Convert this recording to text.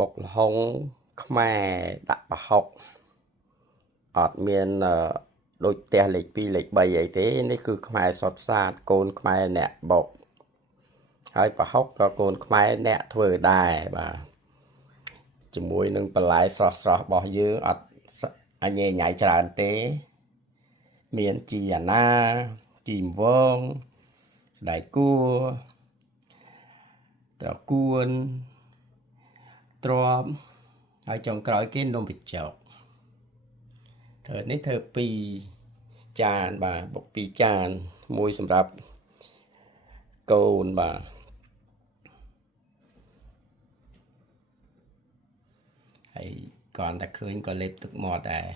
បុកល្ហុងខ្មែរដាក់ប្រហុកអត់មានដូចផ្ទះលេខ2លេខ3អីទេនេះគឺខ្មែរសុទ្ធសាធកូនខ្មែរអ្នកបុកហើយប្រហុកក៏កូនខ្មែរអ្នកធ្វើដែរបាទជាមួយនឹងបន្លែស្រស់របស់យើងអត់អញញ៉ៃច្រើនទេមានជីអាណាជីមវងស្ដាយគួរត្រកួនទ្រាំហើយចុងក្រោយគេនំបញ្ចុកធ្វើនេះធ្វើ2ចានបាទបុក2ចានមួយសម្រាប់កូនបាទហើយគ្រាន់តែឃើញក៏លេបទឹកមាត់ដែរ